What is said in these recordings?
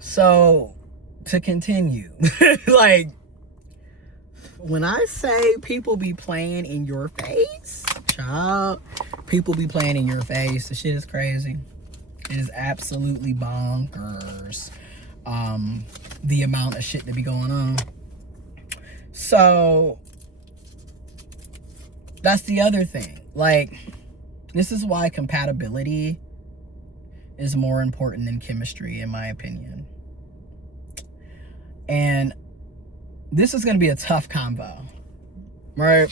So, to continue, like, when I say people be playing in your face, child, people be playing in your face. The shit is crazy. It is absolutely bonkers. The amount of shit that be going on. So, that's the other thing. Like, this is why compatibility is more important than chemistry, in my opinion. And this is going to be a tough convo, right?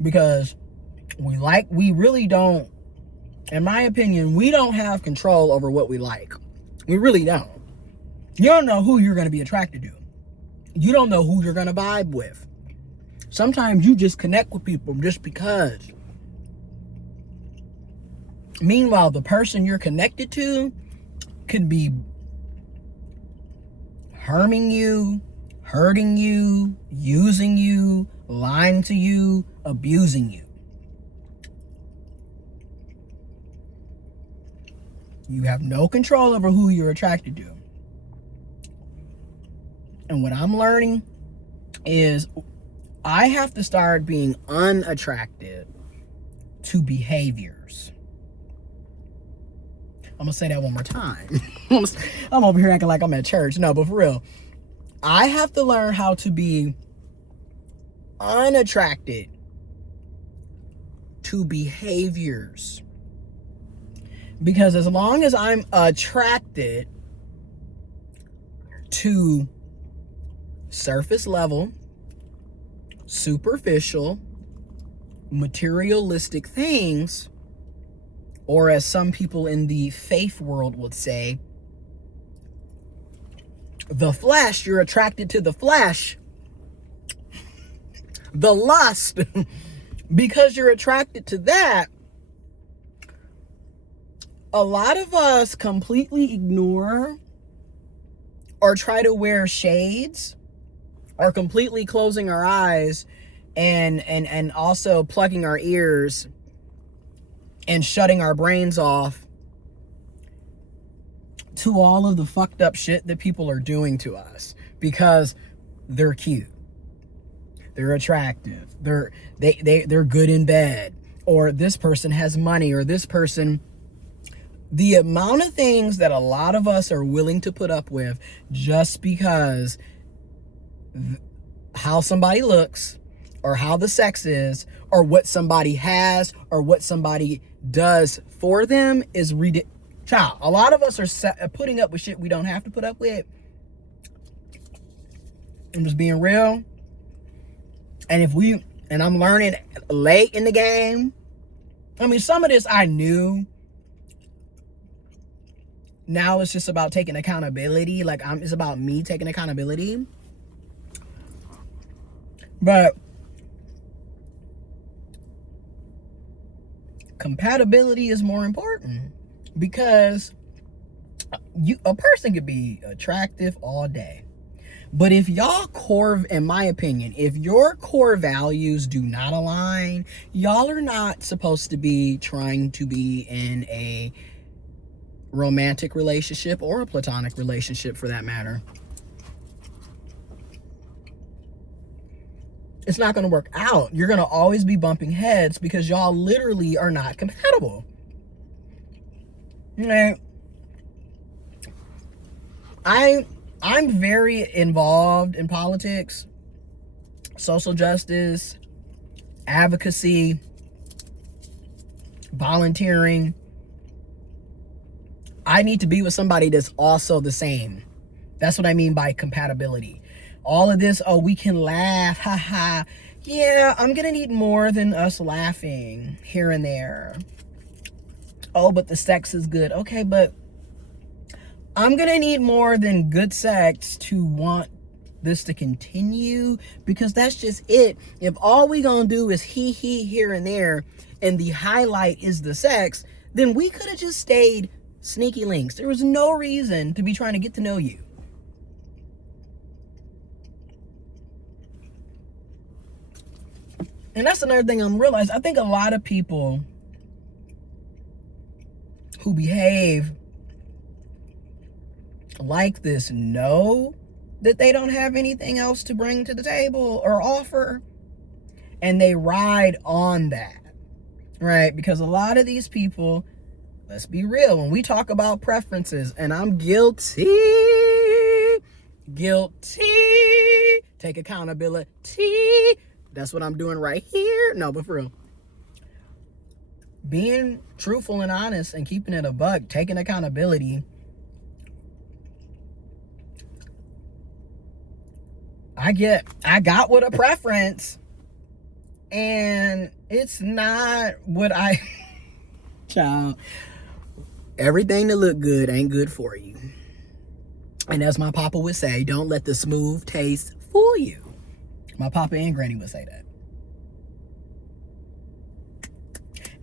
Because we really don't, in my opinion, we don't have control over what we like. We really don't. You don't know who you're going to be attracted to. You don't know who you're going to vibe with. Sometimes you just connect with people just because. Meanwhile, the person you're connected to could be harming you, hurting you, using you, lying to you, abusing you. You have no control over who you're attracted to. And what I'm learning is I have to start being unattracted to behaviors. I'm gonna say that one more time. I'm over here acting like I'm at church. No, but for real, I have to learn how to be unattracted to behaviors. Because as long as I'm attracted to surface level, superficial, materialistic things, or as some people in the faith world would say, the flesh, you're attracted to the flesh, the lust, because you're attracted to that, a lot of us completely ignore or try to wear shades or completely closing our eyes and also plugging our ears and shutting our brains off to all of the fucked up shit that people are doing to us because they're cute, they're attractive, they're good in bed, or this person has money, or this person. The amount of things that a lot of us are willing to put up with just because how somebody looks, or how the sex is, or what somebody has, or what somebody does for them is ridiculous. Child, a lot of us are putting up with shit we don't have to put up with. I'm just being real. And I'm learning late in the game. I mean, some of this I knew. Now it's just about taking accountability. Like, it's about me taking accountability. But compatibility is more important because a person could be attractive all day. But if y'all in my opinion, if your core values do not align, y'all are not supposed to be trying to be in a romantic relationship or a platonic relationship for that matter. It's not going to work out. You're going to always be bumping heads because y'all literally are not compatible. Right? I'm very involved in politics, social justice, advocacy, volunteering. I need to be with somebody that's also the same. That's what I mean by compatibility. All of this, oh, we can laugh, haha. Yeah, I'm gonna need more than us laughing here and there. Oh, but the sex is good. Okay, but I'm gonna need more than good sex to want this to continue, because that's just it. If all we gonna do is he here and there, and the highlight is the sex, then we could have just stayed sneaky links. There was no reason to be trying to get to know you. And that's another thing I'm realizing. I think a lot of people who behave like this know that they don't have anything else to bring to the table or offer, and they ride on that, right? Because a lot of these people, let's be real, when we talk about preferences, and I'm guilty, take accountability, that's what I'm doing right here. No, but for real, being truthful and honest and keeping it a buck, taking accountability, I got with a preference, and it's not what I child, everything that look good ain't good for you. And as my papa would say, don't let the smooth taste fool you. My papa and granny would say that.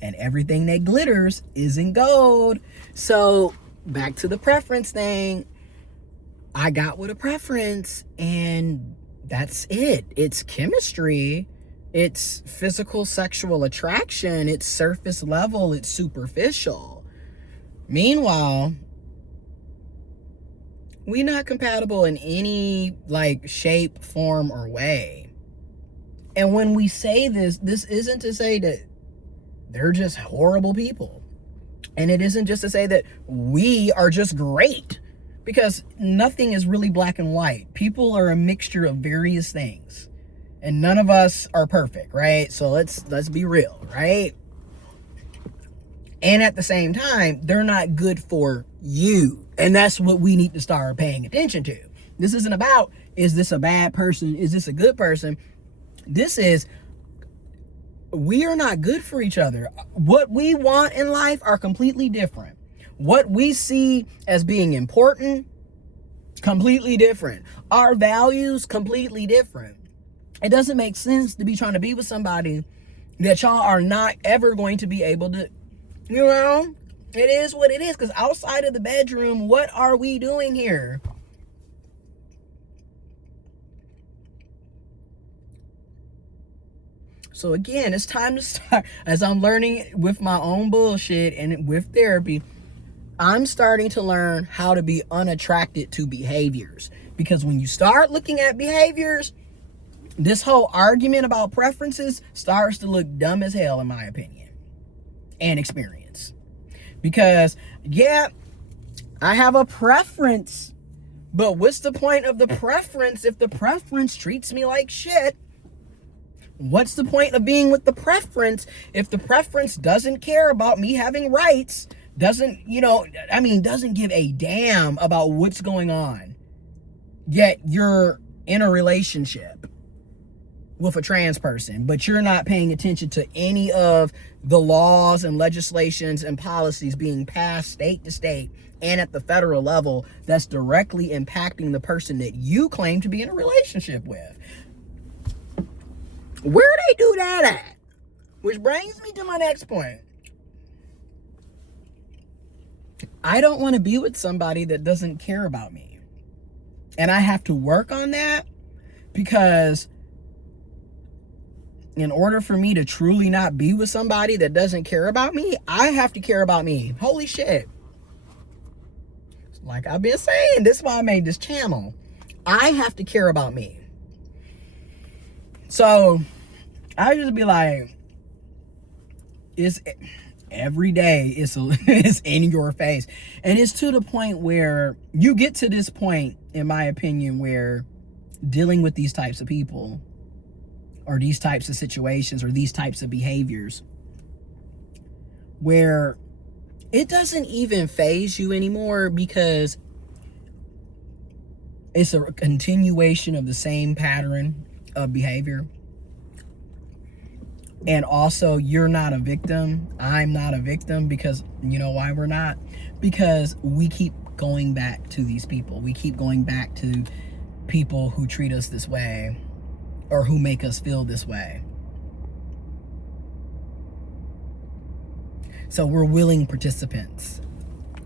And everything that glitters isn't gold. So back to the preference thing. I got with a preference, and that's it. It's chemistry. It's physical sexual attraction. It's surface level. It's superficial. Meanwhile, we not compatible in any like shape, form, or way. And when we say this isn't to say that they're just horrible people. And it isn't just to say that we are just great. Because nothing is really black and white. People are a mixture of various things. And none of us are perfect, right? So let's be real, right? And at the same time, they're not good for you. And that's what we need to start paying attention to. This isn't about, is this a bad person? Is this a good person? This is, we are not good for each other. What we want in life are completely different. What we see as being important, completely different. Our values, completely different. It doesn't make sense to be trying to be with somebody that y'all are not ever going to be able to, you know? It is what it is, because outside of the bedroom, what are we doing here? So again, it's time to start, as I'm learning with my own bullshit and with therapy, I'm starting to learn how to be unattracted to behaviors. Because when you start looking at behaviors, this whole argument about preferences starts to look dumb as hell, in my opinion and experience. Because, yeah, I have a preference, but what's the point of the preference if the preference treats me like shit? What's the point of being with the preference if the preference doesn't care about me having rights? Doesn't give a damn about what's going on. Yet you're in a relationship with a trans person, but you're not paying attention to any of the laws and legislations and policies being passed state to state and at the federal level that's directly impacting the person that you claim to be in a relationship with. Where they do that at? Which brings me to my next point. I don't want to be with somebody that doesn't care about me. And I have to work on that, because in order for me to truly not be with somebody that doesn't care about me, I have to care about me. Holy shit. Like I've been saying, this is why I made this channel. I have to care about me. So I just be like, it's every day it's in your face. And it's to the point where you get to this point, in my opinion, where dealing with these types of people or these types of situations or these types of behaviors, where it doesn't even faze you anymore, because it's a continuation of the same pattern of behavior. And also, you're not a victim. I'm not a victim, because you know why we're not? Because we keep going back to these people. We keep going back to people who treat us this way or who make us feel this way. So we're willing participants.